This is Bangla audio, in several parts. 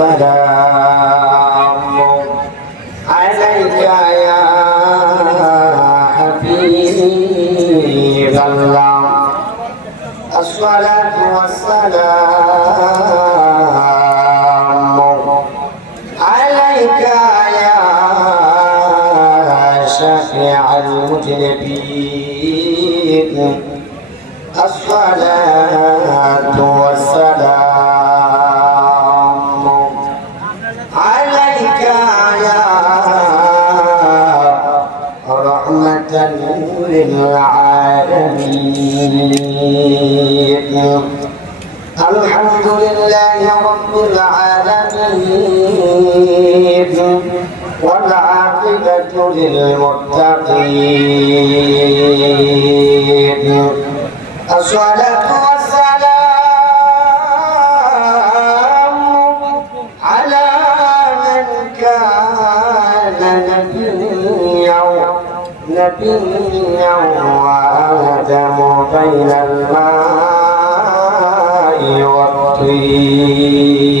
والسلام للمتقين. الصلاة والسلام على من كان نبيا نبيا وآدم بين الماء والطين.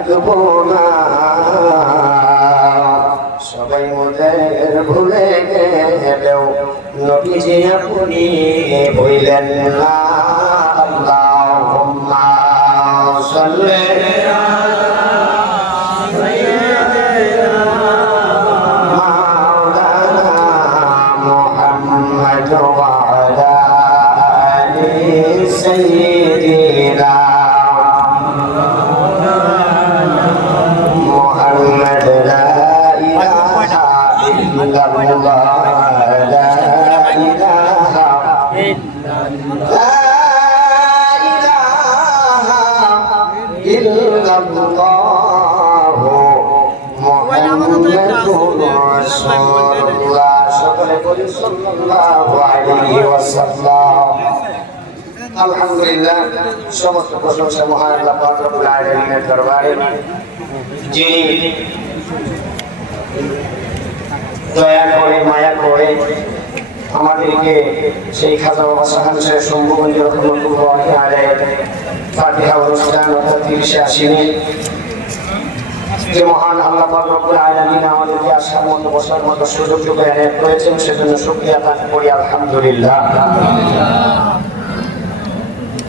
থাকব সবাই মোদের ভুলে গেলেও নবীজি আপনি বইলেন না আল্লাহুম্মা সাল্লি সমস্ত প্রশংসা মহান আল্লাহ পাক রব্বুল আলামিনের দরবারে। যিনি দয়া করে, মায়া করে আমাদেরকে সেই খাজা বাবা সাহান সাহেব শম্ভুগঞ্জ রহমতুল্লাহ আলাইহি ফাতিহা অনুষ্ঠান অর্থাৎ তিরিশে আসেনি যে মহান আল্লাহ রব্বুল আলামিন আমাদেরকে আসার মতো, বসার মতো সুযোগ এনে করেছেন, সেজন্য শুকরিয়া দান করি, আলহামদুলিল্লাহ।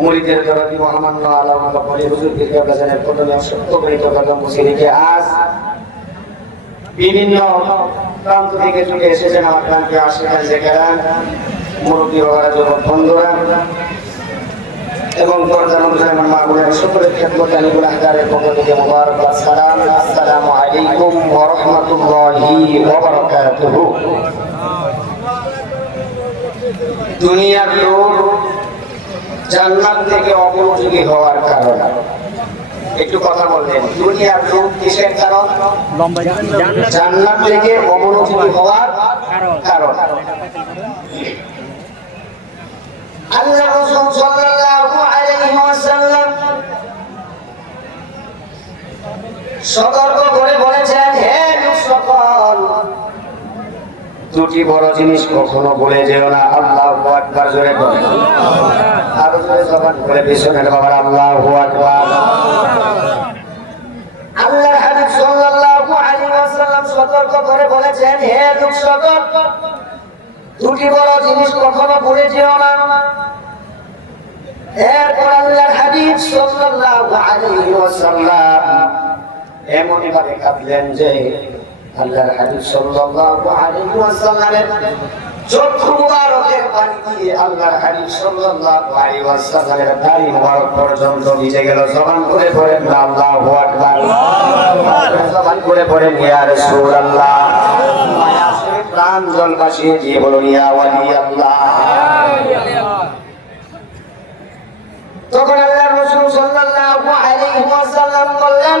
মুরিদের দরদি মহামান্য আল্লাহ বলে হুজুর বিক্রা বাজারের কদমে অসংখ্য গণিত কদম মুসি রেখে আজ বিভিন্ন প্রান্ত থেকে ছুটে এসেছেন আমার প্রান্তে আশেখান জেকেরা মুরব্বী বাবারা, যুবক বন্ধুরা এবং পর্দার মধ্যে আমার মা বোনের সকলের ক্ষেত্রে আমি গুনাহগারের পক্ষ থেকে মোবারক সালাম, আসসালামু আলাইকুম ওয়া রাহমাতুল্লাহি ওয়া দুনিয়ার লোক জান্নাত থেকে অমনোযোগী হওয়ার কারণে। একটু কথা দুনিয়ার কিসের কারণ? জান্নাত থেকে অমনোযোগী হওয়ার কারণ। সতর্ক করে বলেছেন হে দুটি বড় জিনিস কখনো বলে যেও না, আল্লাহ আকবার জোরে করে আরও জোরে জবান করে পিছনের বাবার আল্লাহ আকবার। আল্লাহ হে দুটি বড় জিনিস কখনো যেও না। হাবিব এমন ভাবে কাঁদলেন যে আল্লাহর হাবিব সাল্লাল্লাহু আলাইহি ওয়াসাল্লামের চক্ষু মুবারকের পানি দিয়ে আল্লাহর হাবিব সাল্লাল্লাহু আলাইহি ওয়াসাল্লামের দাড়ি মুবারক পর্যন্ত ভিজে গেল। জবান করে পড়েন আল্লাহু আকবার। জবান প্রাণ জল ভাসিয়ে দিয়ে বলুন, ইয়া ওয়ালি আল্লাহ তখন আল্লাহ রসুল সাল্লাল্লাহু আলাইহি ওয়াসাল্লাম বললেন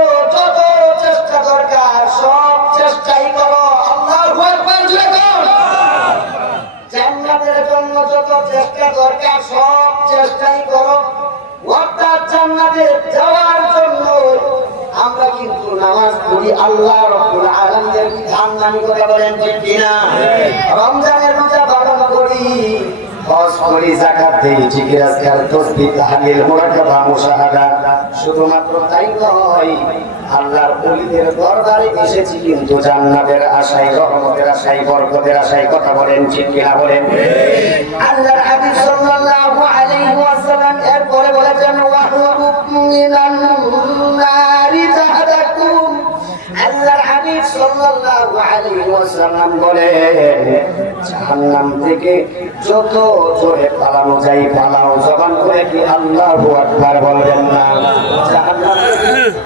যত চেষ্টা দরকার সব চেষ্টাই করো। অর্থাৎ জান্নাতে যাওয়ার জন্য আমরা কিন্তু নামাজ পড়ি আল্লাহ রব্বুল আলামিনের বিধান মানি করে বলেন ঠিক কিনা? রমজানের রোজা পালন করি। হজ করি যাকাত দেই জিকির আজকার তসবিহ তাহলিল মুরাকাবা মুশাহাদা। শুধুমাত্র তাই নয়, আল্লাহর ওলিদের দরবারে এসেছি কিন্তু জান্নাতের আশায়, রহমতের আশায়, বরকতের আশায় কথা বলেন, ঠিক কিনা বলেন? আল্লাহর হাবিব সাল্লাল্লাহু আলাইহি ওয়াসাল্লাম এরপরে বলেছেন ওয়াহুবুকুম মিনান নারি তাহাদাকুম। আল্লাহর বলেন যত জোরে পালানো যায় পালাও জবান করে কি আল্লাহু আকবার বলবেন না।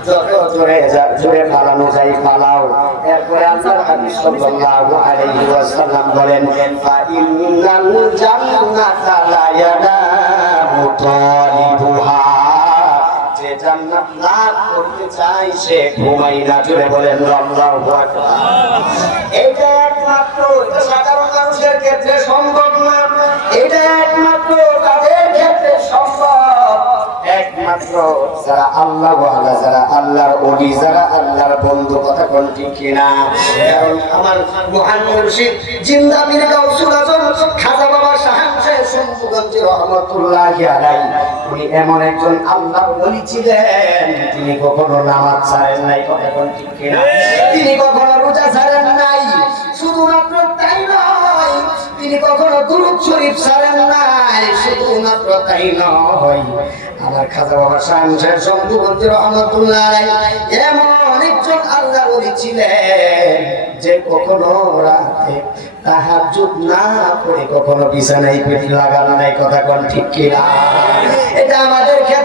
যত জোরে জোরে পালানো যায় পালাও এরপরে আল্লাহর হাবিব সাল্লাল্লাহু আলাইহি ওয়াসাল্লাম বলেন ফা ইন্নাল জান্নাতা লা ইয়ানামু করতে সে ঘুমাই না জুড়ে বলেন এটা একমাত্র সাধারণ মানুষের ক্ষেত্রে সম্ভব না। এটা একমাত্র তাদের একমাত্র যারা আল্লাহ যারা আল্লাহর যারা আল্লাহর বন্ধু, কথা কোন কারণ আমার জিন্দা আজম, খাজা বাবা রহমতুল্লাহি উনি এমন একজন আল্লাহর ছিলেন, তিনি কখনো নামাজ ছাড়েন নাই, কথা ঠিক কিনা? তিনি কখনো রোজা ছাড়েন নাই, শুধুমাত্র তাই নয়, তিনি কখনো দুরূদ শরীফ ছাড়েন নাই, শুধুমাত্র তাই নয়। আমার খাজা বাবা শাহ শম্ভুগঞ্জ রহমতুল্লাহ এমন একজন আল্লাহ বলি ছিলেন যে কখনো রাতে তাহার যুগ না করে কখনো বিছানায় পেটি লাগানো নাই, কথা কোন ঠিক কিনা? এটা আমাদের ক্ষেত্রে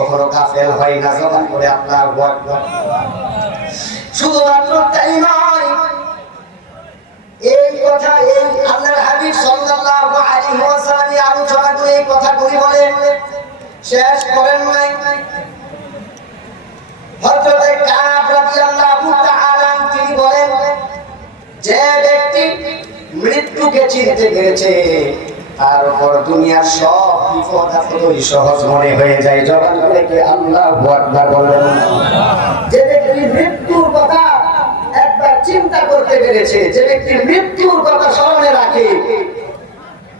কখনো কাফের হয় না, জবান করে আকবার শুধুমাত্র তাই নয়, এই কথা এই আল্লাহর হাবিব আলাইহি আলোচনা করে এই শেষ করেন নাই। হযরত কাব রাদিয়াল্লাহু তাআলা তিনি বলেন, যে ব্যক্তি মৃত্যুকে চিনতে পেরেছে, তার উপর দুনিয়ার সব সহজ মনে হয়ে যায়। জবান থেকে আল্লাহু আকবার বলেন, যে ব্যক্তি মৃত্যুর কথা একবার চিন্তা করতে পেরেছে, যে ব্যক্তি মৃত্যুর কথা স্মরণে রাখে আল- হযরত কাব রাদিয়াল্লাহু তাআলা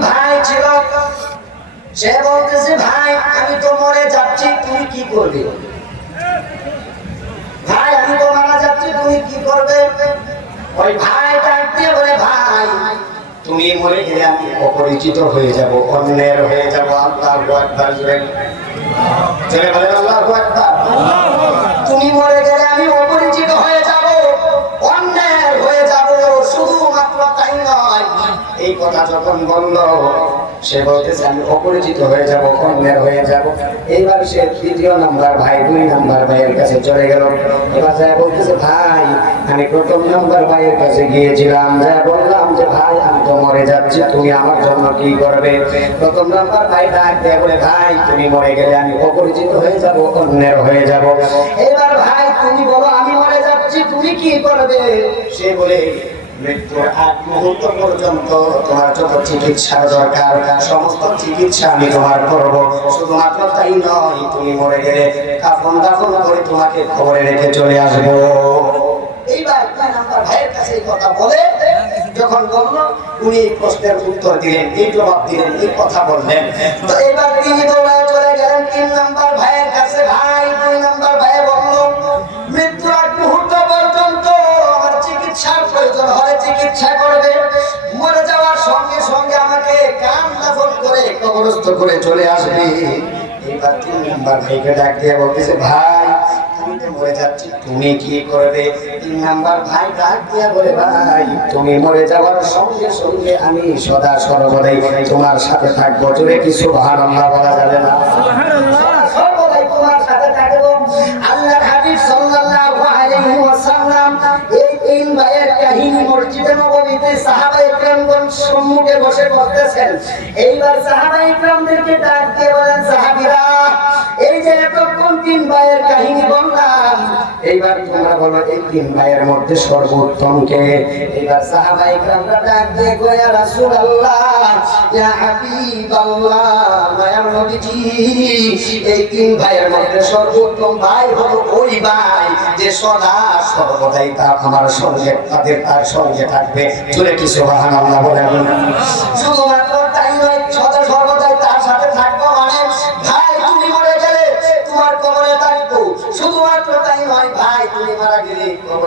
ভাই ছিল। সে বলতেছে, ভাই, আমি তো মরে যাচ্ছি, তুমি কি করবে? ভাই, আমি তো মারা যাচ্ছি, তুমি কি করবে? ওই ভাই ডাক বলে, ভাই তুমি মরে আমি অপরিচিত হয়ে যাব, অন্যের হয়ে যাব। আল্লাহ একবার বলেন। আল্লাহ একবার তুমি গেলে আমি অপরিচিত হয়ে যাব, অন্যের হয়ে যাব, শুধুমাত্র তাই নয়। এই কথা যখন বলল, সে বলতেছে, আমি অপরিচিত হয়ে যাব, অন্যের হয়ে যাব। এইবার সে তৃতীয় নাম্বার ভাই, দুই নাম্বার ভাইয়ের কাছে চলে গেল। এবার যা বলতেছে, ভাই, আমি প্রথম নাম্বার ভাইয়ের কাছে গিয়েছিলাম। যা বললাম যে, ভাই, আমি তো মরে যাচ্ছি, তুমি আমার জন্য কি করবে? প্রথম নাম্বার ভাই ডাক দিয়ে বলে, ভাই, তুমি মরে গেলে আমি অপরিচিত হয়ে যাব, অন্যের হয়ে যাব। এবার ভাই, তুমি বলো, আমি মরে যাচ্ছি, তুমি কি করবে? সে বলে দরকার সমস্ত চিকিৎসা আমি তোমার তাই নয়, তুমি মরে গেলে তোমাকে খবরে রেখে চলে আসব। এইবার ভাইয়ের কাছে কথা বলে যখন বলল, উনি এই প্রশ্নের উত্তর দিলেন, এই জবাব দিলেন, এই কথা বললেন। তো এবার তিনি দৌড়ায় চলে গেলেন তিন নাম্বার ভাইয়ের কাছে। ভাই, দুই নাম্বার ভাই বলল, মৃত্যুর আগ মুহূর্ত পর্যন্ত আমার চিকিৎসার প্রয়োজন হয়, চিকিৎসা করবে। মরে যাওয়ার সঙ্গে সঙ্গে আমাকে কান দাফন করে কবরস্থ করে চলে আসবে। এবার তিন নাম্বার ভাইকে ডাক দিয়ে বলতেছে, ভাই তুমি কি করবে? তিন নাম্বার ভাই ডাক দিয়ে বলে ভাই তুমি মরে যাওয়ার সঙ্গে সঙ্গে আমি সদা সর্বদাই তোমার সাথে থাকব। জোরে কি সুবহানাল্লাহ বলা যাবে না? সর্বদাই তোমার সাথে থাকব। আল্লাহর হাবিব সাল্লাল্লাহু আলাইহি ওয়াসাল্লাম এই তিন ভাইয়ের কাহিনী মসজিদে নববীতে সাহাবা ইকরামগণ সম্মুখে বসে বলতেছেন। এইবার সাহাবা ইকরামদেরকে ডাক দিয়ে বলেন সাহাবীরা এইবার তোমরা বলো এই তিন ভাইয়ের মধ্যে সর্বোত্তম কে? এইবার সাহাবা ইকরামরা ডাক দিয়ে কয় ইয়া রাসূলুল্লাহ, ইয়া হাবিবাল্লাহ, মায়ার নবীজি, এই তিন ভাইয়ের মধ্যে সর্বোত্তম ভাই হলো ওই ভাই যে সদা সর্বদাই তার আমার সঙ্গে, তাদের তার সঙ্গে থাকবে। চলে কি সোহান আল্লাহ বলেন? শুধুমাত্র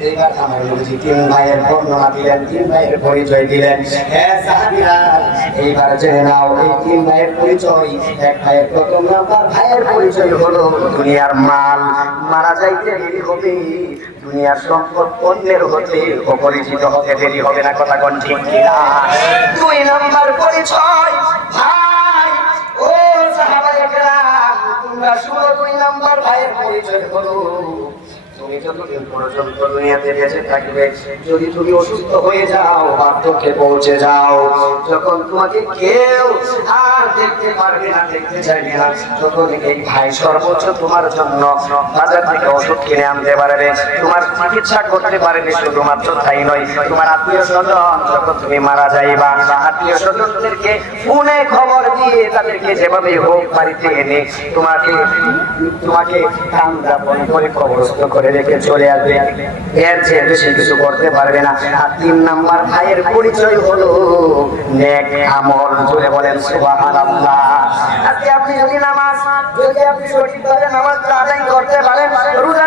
এইবার তিন দিলেন তিন ভাইয়ের পরিচয় দিলেন এইবার তিন পরিচয় এক প্রথম পরিচয় হলো দুনিয়ার মাল মারা যাইতে দেরি হবে দুনিয়ার সম্পদ অন্যের হতে অপরিচিত হতে দেরি হবে না কথা কোন ঠিক দুই নাম্বার পরিচয় তোমরা শুনো দুই নাম্বার ভাইয়ের পরিচয় তুমি তোমার তাই নয়, তোমার আত্মীয় স্বজন, যখন তুমি মারা যাইবা, আত্মীয় স্বজনদেরকে ফোনে খবর দিয়ে তাদেরকে যেভাবে হোক বাড়িতে এনে তোমাকে তোমাকে কান দাপন করে কবরস্থ করে রেখে রেখে চলে আসবে। এর চেয়ে বেশি কিছু করতে পারবে না, আর তিন নাম্বার ভাইয়ের পরিচয় হলো নেক আমল। বলে বলেন, সুবহানাল্লাহ। আজকে আপনি যদি নামাজ, যদি আপনি সঠিকভাবে নামাজ আদায় করতে পারেন, রোজা